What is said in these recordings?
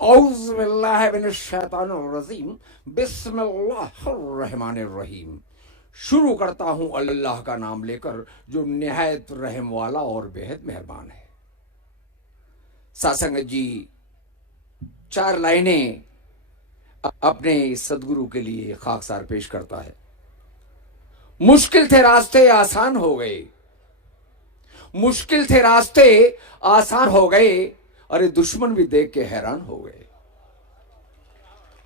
औज़ु बिल्लाहि मिनश शैतानिर रजीम, बिस्मिल्लाहिर्रहमानिर रहीम। शुरू करता हूं अल्लाह का नाम लेकर जो निहायत रहम वाला और बेहद मेहरबान है। सासंगत जी, 4 लाइनें अपने सदगुरु के लिए खाकसार पेश करता है। मुश्किल थे रास्ते आसान हो गए, मुश्किल थे रास्ते आसान हो गए, अरे दुश्मन भी देख के हैरान हो गए।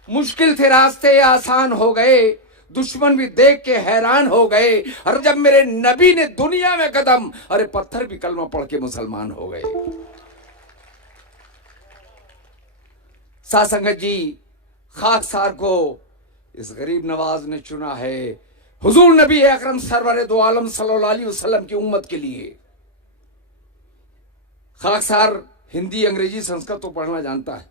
मुश्किल थे रास्ते आसान हो गए, दुश्मन भी देख के हैरान हो गए। और जब मेरे नबी ने दुनिया में कदम, अरे पत्थर भी कलमा पढ़ के मुसलमान हो गए। सासंगत जी, खाकसार को इस गरीब नवाज ने चुना है हुजूर नबी अकरम सरवर दो आलम सल्लल्लाहु अलैहि वसल्लम की उम्मत के लिए। खाकसार हिंदी अंग्रेजी संस्कृत तो पढ़ना जानता है।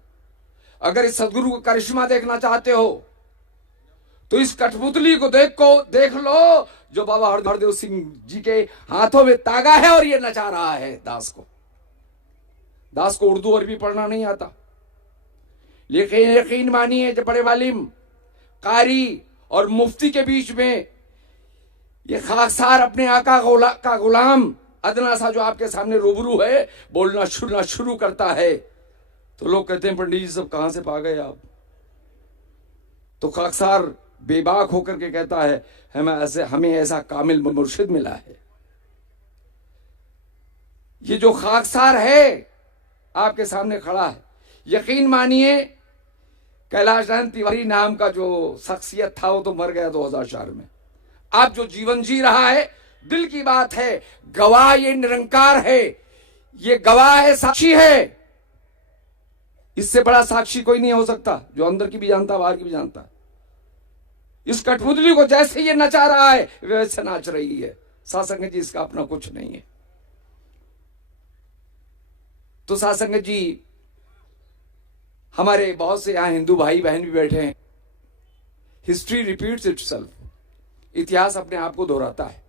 अगर इस सदगुरु का करिश्मा देखना चाहते हो तो इस कठपुतली को देख लो जो बाबा हरदेव सिंह जी के हाथों में तागा है और ये नचा रहा है दास को उर्दू अरबी पढ़ना नहीं आता, लेकिन यकीन मानिए जब बड़े मालिम, कारी और मुफ्ती के बीच में ये खाकसार अपने आका का गुलाम अदना सा जो आपके सामने रूबरू है बोलना शुरू करता है तो लोग कहते हैं पंडित जी सब कहां से पा गए आप। तो खाकसार बेबाक होकर के कहता है हमें ऐसा कामिल मुर्शिद मिला है। ये जो खाकसार है आपके सामने खड़ा है, यकीन मानिए कैलाश नारायण तिवारी नाम का जो शख्सियत था वो तो मर गया 2004 में। आप जो जीवन जी रहा है, दिल की बात है, गवाह ये निरंकार है, ये गवाह है, साक्षी है। इससे बड़ा साक्षी कोई नहीं हो सकता, जो अंदर की भी जानता बाहर की भी जानता। इस कठपुतली को जैसे ये नचा रहा है वैसे नाच रही है। सासंगत जी, इसका अपना कुछ नहीं है। तो सासंगत जी, हमारे बहुत से यहां हिंदू भाई बहन भी बैठे हैं। हिस्ट्री रिपीट्स इटसेल्फ, इतिहास अपने आप को दोहराता है।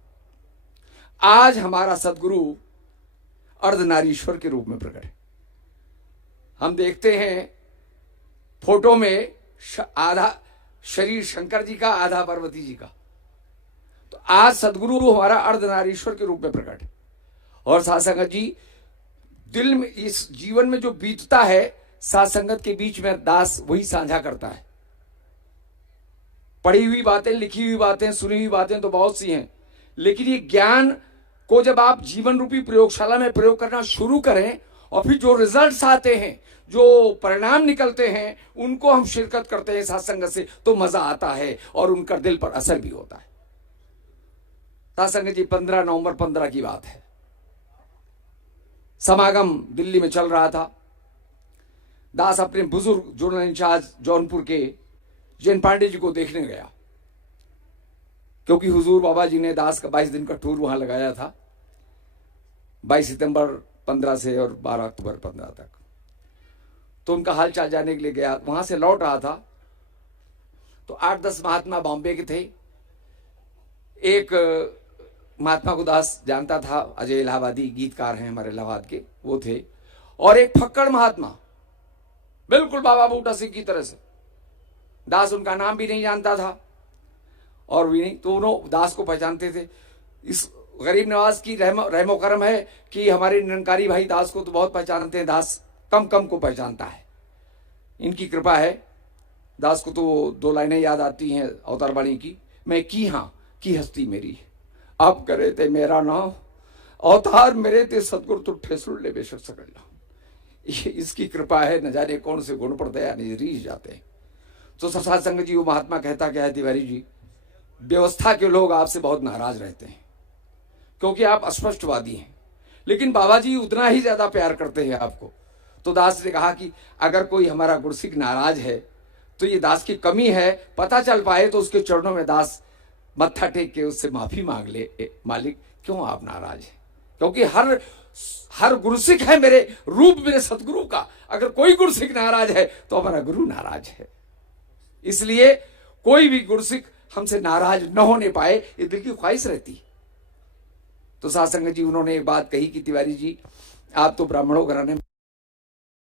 आज हमारा सदगुरु अर्धनारीश्वर के रूप में प्रकट है। हम देखते हैं फोटो में आधा शरीर शंकर जी का, आधा पार्वती जी का। तो आज सदगुरु हमारा अर्धनारीश्वर के रूप में प्रकट है। और सासंगत जी, दिल में इस जीवन में जो बीतता है सासंगत के बीच में दास वही साझा करता है। पढ़ी हुई बातें, लिखी हुई बातें, सुनी हुई बातें तो बहुत सी हैं, लेकिन ये ज्ञान को जब आप जीवन रूपी प्रयोगशाला में प्रयोग करना शुरू करें और फिर जो रिजल्ट्स आते हैं, जो परिणाम निकलते हैं, उनको हम शिरकत करते हैं सत्संग से, तो मजा आता है और उनका दिल पर असर भी होता है। सत्संग जी, 15 नवंबर 15 की बात है। समागम दिल्ली में चल रहा था। दास अपने बुजुर्ग जोनल इंचार्ज जौनपुर के जैन पांडे जी को देखने गया, क्योंकि हुजूर बाबा जी ने दास का 22 दिन का टूर वहां लगाया था, 22 सितंबर 15 से और 12 अक्टूबर 15 तक। तो उनका हालचाल जानने के लिए गया। वहां से लौट रहा था तो 8-10 महात्मा बॉम्बे के थे। एक महात्मा को दास जानता था, अजय इलाहाबादी गीतकार हैं हमारे इलाहाबाद के, वो थे। और एक फक्कड़ महात्मा, बिल्कुल बाबा बूटा सिंह की तरह से। दास उनका नाम भी नहीं जानता था और भी नहीं, तो उन्होंने दास को पहचानते थे। इस गरीब नवाज की रहमो करम है कि हमारे निरंकारी भाई दास को तो बहुत पहचानते हैं, दास कम को पहचानता है। इनकी कृपा है। दास को तो 2 लाइनें याद आती हैं अवतार वाणी की, मैं की हाँ की हस्ती मेरी, आप करे थे मेरा नाम, अवतार मेरे ते सतगुरु तुठे सुन ले बेशक सकल। इसकी कृपा है, न जाने कौन से गुण पर दया नहीं रीझ जाते हैं। तो सत्संग जी, वो महात्मा कहता क्या है, तिवारी जी, व्यवस्था के लोग आपसे बहुत नाराज रहते हैं क्योंकि आप अस्पष्टवादी हैं, लेकिन बाबा जी उतना ही ज्यादा प्यार करते हैं आपको। तो दास ने कहा कि अगर कोई हमारा गुरसिक नाराज है तो ये दास की कमी है, पता चल पाए तो उसके चरणों में दास मत्था टेक के उससे माफी मांग ले, मालिक क्यों आप नाराज हैं, क्योंकि हर गुरसिक है मेरे रूप, मेरे सतगुरु का। अगर कोई गुरसिक नाराज है तो हमारा गुरु नाराज है। इसलिए कोई भी गुरसिक हमसे नाराज न होने पाए, ये दिल की ख्वाहिश रहती। तो सासंग जी, उन्होंने एक बात कही कि तिवारी जी, आप तो ब्राह्मणों घराने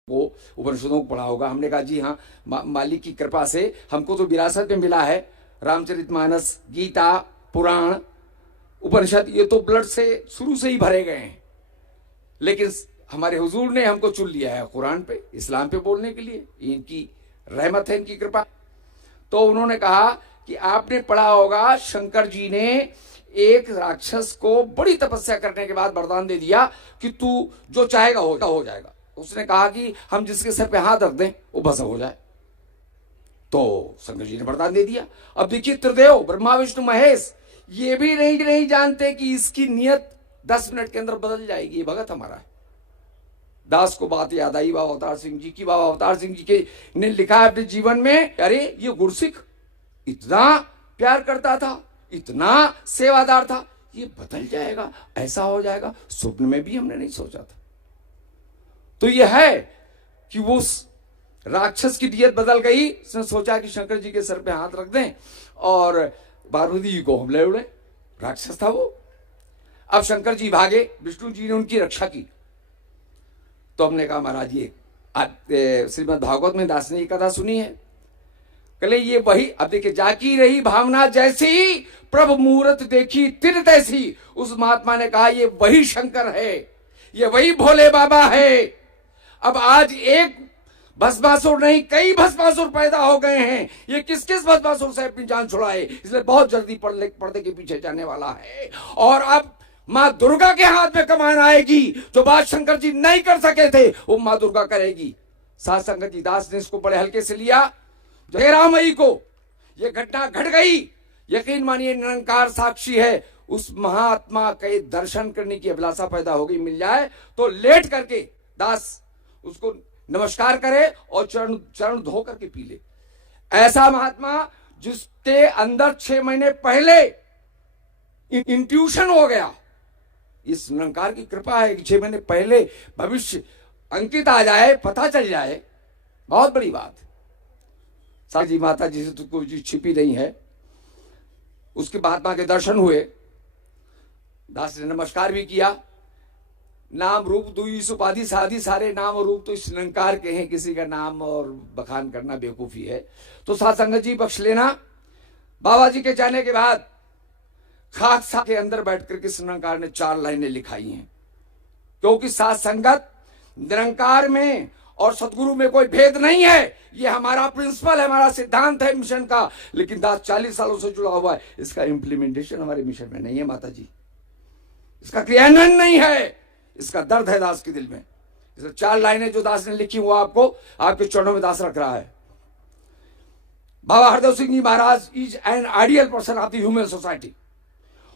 वो उपनिषदों को पढ़ा होगा। हमने कहा जी हाँ, मालिक की कृपा से हमको तो विरासत में मिला है रामचरितमानस, गीता, पुराण, उपनिषद, ये तो ब्लड से शुरू से ही भरे गए हैं, लेकिन हमारे हुजूर ने हमको चुन लिया है कुरान पे, इस्लाम पे बोलने के लिए। इनकी रहमत है, इनकी कृपा। तो उन्होंने कहा कि आपने पढ़ा होगा शंकर जी ने एक राक्षस को बड़ी तपस्या करने के बाद वरदान दे दिया कि तू जो चाहेगा हो जाएगा। उसने कहा कि हम जिसके सर पे हाथ रख दें वो भस्म हो जाए। तो शंकर जी ने वरदान दे दिया। अब देखिए, त्रिदेव ब्रह्मा विष्णु महेश ये भी नहीं जानते कि इसकी नियत 10 मिनट के अंदर बदल जाएगी। ये भगत हमारा है। दास को बात याद आई बाबा अवतार सिंह जी की। बाबा अवतार सिंह जी के ने लिखा है अपने जीवन में, अरे ये गुरसिख इतना प्यार करता था, इतना सेवादार था, ये बदल जाएगा, ऐसा हो जाएगा, स्वप्न में भी हमने नहीं सोचा था। तो यह है कि वो राक्षस की नियत बदल गई। उसने सोचा कि शंकर जी के सर पे हाथ रख दें और पार्वती जी को हम ले उड़े। राक्षस था वो। अब शंकर जी भागे, विष्णु जी ने उनकी रक्षा की। तो हमने कहा महाराज ये श्रीमद् भागवत में दास ने ये कथा सुनी है। कले ये वही, अब देखिए, जाकी रही भावना जैसी, प्रभु मुहूर्त देखी तिर तैसी। उस महात्मा ने कहा ये वही शंकर है, ये वही भोले बाबा है। अब आज एक भस्मासुर नहीं, कई भस्मासुर पैदा हो गए हैं। ये किस किस भस्मासुर से अपनी जान छुड़ाए, इसलिए बहुत जल्दी पर्दे के पीछे जाने वाला है। और अब मां दुर्गा के हाथ में कमान आएगी। जो बात शंकर जी नहीं कर सके थे वो मां दुर्गा करेगी। साथ संगत जी, दास ने इसको बड़े हल्के से लिया। 13 मई को यह घटना घट गई। यकीन मानिए, निरंकार साक्षी है। उस महात्मा के दर्शन करने की अभिलाषा पैदा हो गई। मिल जाए तो लेट करके दास उसको नमस्कार करे और चरण धो करके पी ले। ऐसा महात्मा जिसके अंदर 6 महीने पहले इंट्यूशन हो गया। इस निरंकार की कृपा है कि 6 महीने पहले भविष्य अंकित आ जाए, पता चल जाए, बहुत बड़ी बात। साथ जी माता जी से तो कोई चीज छिपी नहीं है। उसके महात्मा के दर्शन हुए। दास ने नमस्कार भी किया। नाम रूप दुई उपाधि साधी, सारे नाम और रूप तो इस निरंकार के हैं। किसी का नाम और बखान करना बेवकूफी है। तो साथ संगत जी बख्श लेना। बाबा जी के जाने के बाद खाक सा के अंदर बैठकर के निरंकार ने 4 लाइनें लिखाई हैं, क्योंकि साथ संगत निरंकार में और सतगुरु में कोई भेद नहीं है। ये हमारा प्रिंसिपल है, हमारा सिद्धांत है मिशन का। लेकिन दास 40 सालों से जुड़ा हुआ है। इसका इंप्लीमेंटेशन हमारे मिशन में नहीं है माता जी, इसका क्रियान्वयन नहीं है। इसका दर्द है दास के दिल में। इसलिए 4 लाइनें जो दास ने लिखी वो आपको आपके चरणों में दास रख रहा है। Baba Hardev Singh ji Maharaj is an ideal person of the human society.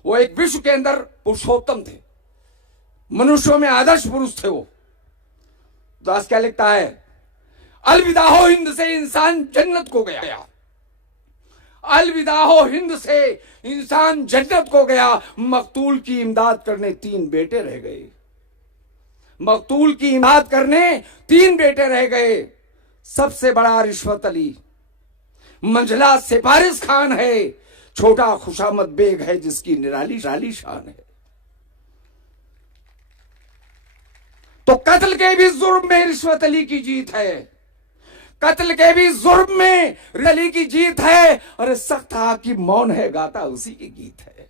वो एक विश्व के अंदर पुरुषोत्तम थे, मनुष्यों में आदर्श पुरुष थे वो। दास क्या लिखता है, अलविदा हो हिंद से इंसान जन्नत को गया। अलविदा हो हिंद से इंसान जन्नत को गया। मकतूल की इमदाद करने 3 बेटे रह गए। मकतूल की इमदाद करने 3 बेटे रह गए। सबसे बड़ा रिश्वत अली, मंझला सिफारिश खान है, छोटा खुशामद बेग है जिसकी निराली शान है। तो कत्ल के भी जुर्म में रिश्वत अली की जीत है। कत्ल के भी जुर्म में अली की जीत है। अरे सख्त हाकिम मौन है, गाता उसी के गीत है।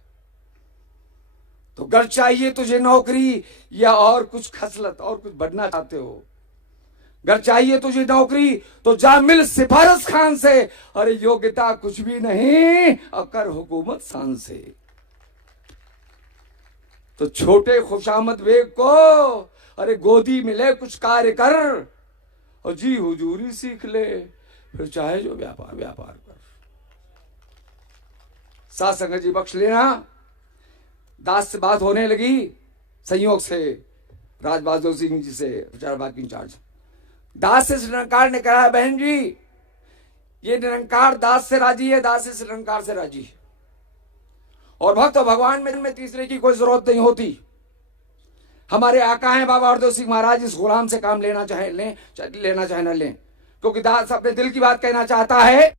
तो घर चाहिए तुझे नौकरी या और कुछ खसलत और कुछ बढ़ना चाहते हो, घर चाहिए तुझे नौकरी तो जा मिल सिफारिश खान से। अरे योग्यता कुछ भी नहीं, अकर हुकूमत शान से। तो छोटे खुशामद बेग को अरे गोदी मिले कुछ कार्य कर और जी हुजूरी सीख ले, फिर चाहे जो व्यापार कर। साथ संगत जी बख्श लेना। दास से बात होने लगी संयोग से राजबहादुर सिंह जी से, प्रचार विभाग के इंचार्ज। दास से निरंकार ने कहा, बहन जी ये निरंकार दास से राजी है, दास से निरंकार से राजी है। और भक्त और भगवान में तीसरे की कोई जरूरत नहीं होती। हमारे आका हैं बाबा हरदेव सिंह महाराज। इस गुलाम से काम लेना चाहे लें, लेना चाहे न लें, क्योंकि दास अपने दिल की बात कहना चाहता है।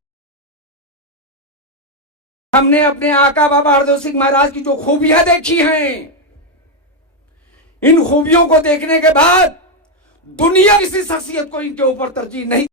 हमने अपने आका बाबा हरदेव सिंह महाराज की जो खूबियां देखी हैं, इन खूबियों को देखने के बाद दुनिया किसी शख्सियत को इनके ऊपर तरजीह नहीं